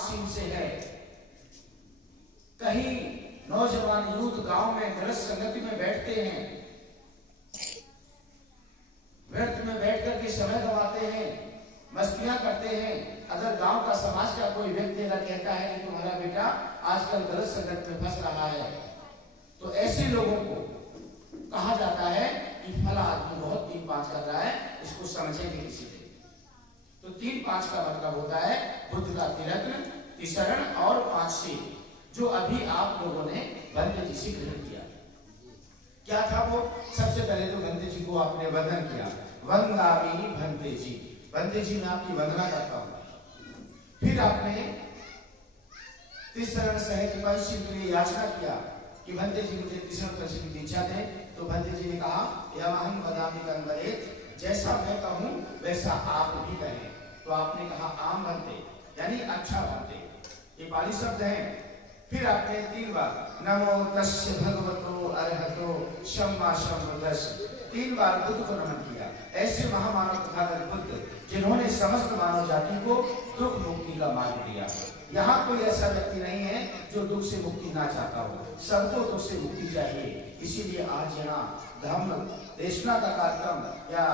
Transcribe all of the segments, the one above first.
Scene से है। कहीं नौजवान यूथ गांव में गलत संगति में बैठते हैं, व्यर्थ में बैठ करके समय गंवाते हैं, मस्तियां करते हैं। अगर गांव का समाज का कोई व्यक्ति अगर कहता है कि तुम्हारा बेटा आजकल गलत संगत में फंस रहा है, तो ऐसे लोगों को कहा जाता है कि फला आदमी बहुत 3-5 कर रहा है, इसको समझेंगे किसी दिन। तो 3-5 का मतलब होता है बुद्ध का तिलक, तिसरण और 5 शील, जो अभी आप लोगों ने भंते जी से ग्रहण किया। क्या था वो? सबसे पहले तो भंते जी को आपने वंदन किया, वंदामि भंते जी, भंते जी मैं आपकी वंदना करता हूं। फिर आपने तिसरण सहित 5 शील के लिए याचना किया कि भंते जी मुझे तिसरण करने की दीक्षा दें। तो भंते जी ने कहा यमहं वदामि तन्वरेत्, जैसा मैं कहूं वैसा आप भी कहें। तो आपने कहा आम भंते, यानी अच्छा भंते, ये पाली शब्द है। फिर आपने 3 बार नमो तस्य भगवतो अरहतो सम्मा सम्बुद्धस्य, 3 बार बुद्ध को नमन किया। ऐसे महामानव तथागत बुद्ध जिन्होंने समस्त मानव जाति को दुख मुक्ति का मार्ग दिया। यहाँ कोई ऐसा व्यक्ति नहीं है जो दुख से मुक्ति ना चाहता हो, सबको दुख से मुक्ति चाहिए। इसीलिए आज यहाँ धम्म देशना का कार्यक्रम या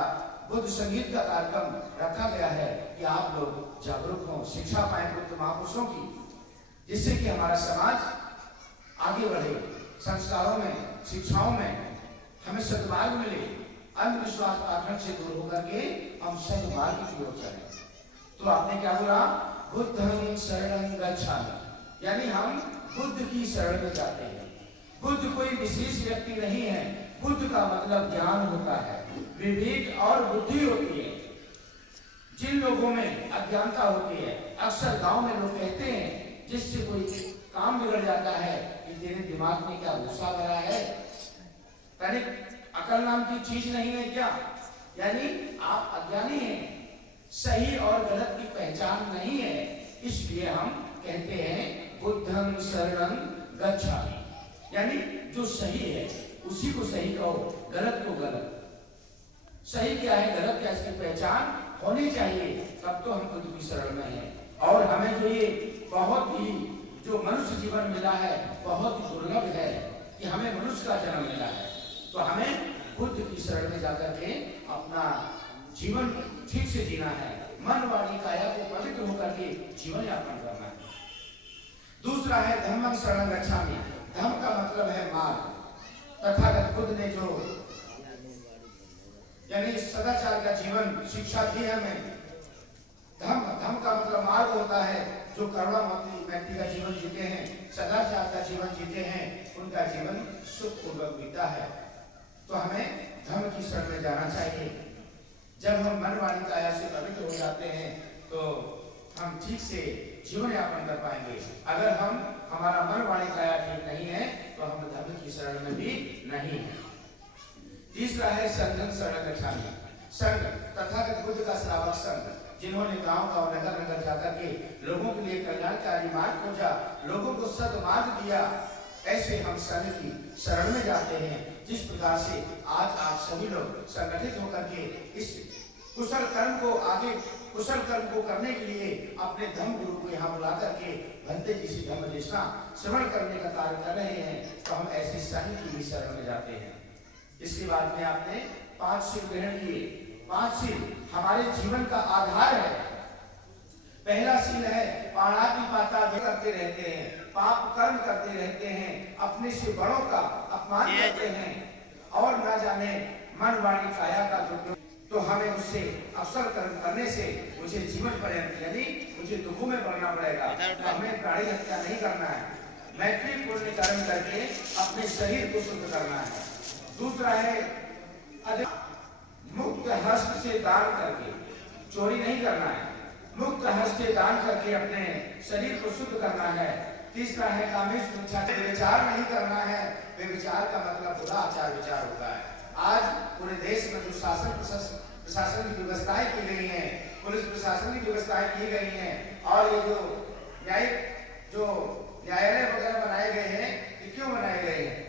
बुद्ध संगीत का कार्यक्रम रखा गया है कि आप लोग जागरूक हों, शिक्षा पाएं बुद्ध महापुरुषों की, जिससे कि हमारा समाज आगे बढ़े, संस्कारों में, शिक्षाओं में हमें सद्मार्ग मिले, अंधविश्वास पाखंड से दूर होकर के हम सद्मार्ग की ओर चलें। तो आपने क्या बोला? बुद्धं शरणं गच्छामि, यानी हम बुद्ध की शरण में जाते हैं। बुद्ध कोई विशेष व्यक्ति नहीं है, बुद्ध का मतलब ज्ञान होता है, विवेक और बुद्धि होती है। जिन लोगों में अज्ञानता होती है, अक्सर गांव में लोग कहते हैं जिससे कोई काम बिगड़ जाता है कि तेरे दिमाग में क्या गुस्सा भरा है, तनिक अकल नाम की चीज नहीं है क्या? यानी आप अज्ञानी हैं, सही और गलत की पहचान नहीं है। इसलिए हम कहते हैं बुद्धं शरणं गच्छामि, यानी जो सही है उसी को सही कहो, गलत को गलत। सही क्या है, गलत क्या, इसकी पहचान होनी चाहिए, तब तो हम बुद्ध की शरण में हैं। और हमें जो ये बहुत ही जो मनुष्य जीवन मिला है, बहुत ही दुर्लभ है कि हमें मनुष्य का जन्म मिला है। तो हमें बुद्ध की शरण में जाकर के अपना जीवन ठीक से जीना है, मन वाणी काया को पवित्र होकर के जीवन यापन करना है। दूसरा है धम्मं शरणं गच्छामि, धम्म का मतलब है मार्ग। तथागत बुद्ध ने जो यानी सदाचार का जीवन शिक्षा दी है हमें। धम्म का मतलब मार्ग होता है, जो करुणा मैत्री का जीवन जीते हैं, सदाचार का जीवन जीते हैं, उनका जीवन सुख पूर्वक बीता है। तो हमें धम्म की शरण में जाना चाहिए। जब हम मन वाणी काया से पवित्र हो जाते हैं तो हम ठीक से जीवन यापन कर पाएंगे। अगर हमारा मन वाणी काया ठीक नहीं है तो हम धर्म की शरण में भी नहीं है। तीसरा है संघं शरणं गच्छामि, संघ तथागत बुद्ध का श्रावक संघ, जिन्होंने गांव-गांव नगर-नगर जाकर के लोगों के लिए कल्याणकारी मार्ग खोजा, लोगों को सद्मार्ग दिया, ऐसे हम संघ की शरण में जाते हैं। जिस प्रकार से आज आप सभी लोग संगठित होकर के इस कुशल कर्म को करने के लिए अपने धम्म गुरु को यहाँ बुला करके भंते जी से धम्म देशना श्रवण करने का कार्य कर रहे हैं, तो हम ऐसे संघ की भी शरण में जाते हैं। इसके बाद में आपने 5 शील ग्रहण किए। 5 शील हमारे जीवन का आधार है। पहला शील है पाणातिपाता करते रहते हैं, पाप कर्म करते रहते हैं, अपने से बड़ों का अपमान करते हैं और न जाने मन वाणी काया का दुरुपयोग। तो हमें उससे अवसर कर्म करने से मुझे जीवन पर्यंत यानी मुझे दुखों में बढ़ना पड़ेगा। तो हमें प्राणी हत्या नहीं करना है, मैत्रीपूर्ण कर्म करके अपने शरीर को शुद्ध करना है। दूसरा है मुक्त हस्त से दान करके, चोरी नहीं करना है, मुक्त हस्त से दान करके अपने शरीर को शुद्ध करना है। तीसरा है कामेश विचार नहीं करना है। विचार का मतलब बुरा आचार विचार होता है। आज पूरे देश में जो शासन प्रशासन की व्यवस्थाएं की गई हैं, पुलिस प्रशासन की व्यवस्थाएं की गई हैं, और ये जो न्यायालय वगैरह बनाए गए हैं, ये क्यों बनाए गए हैं?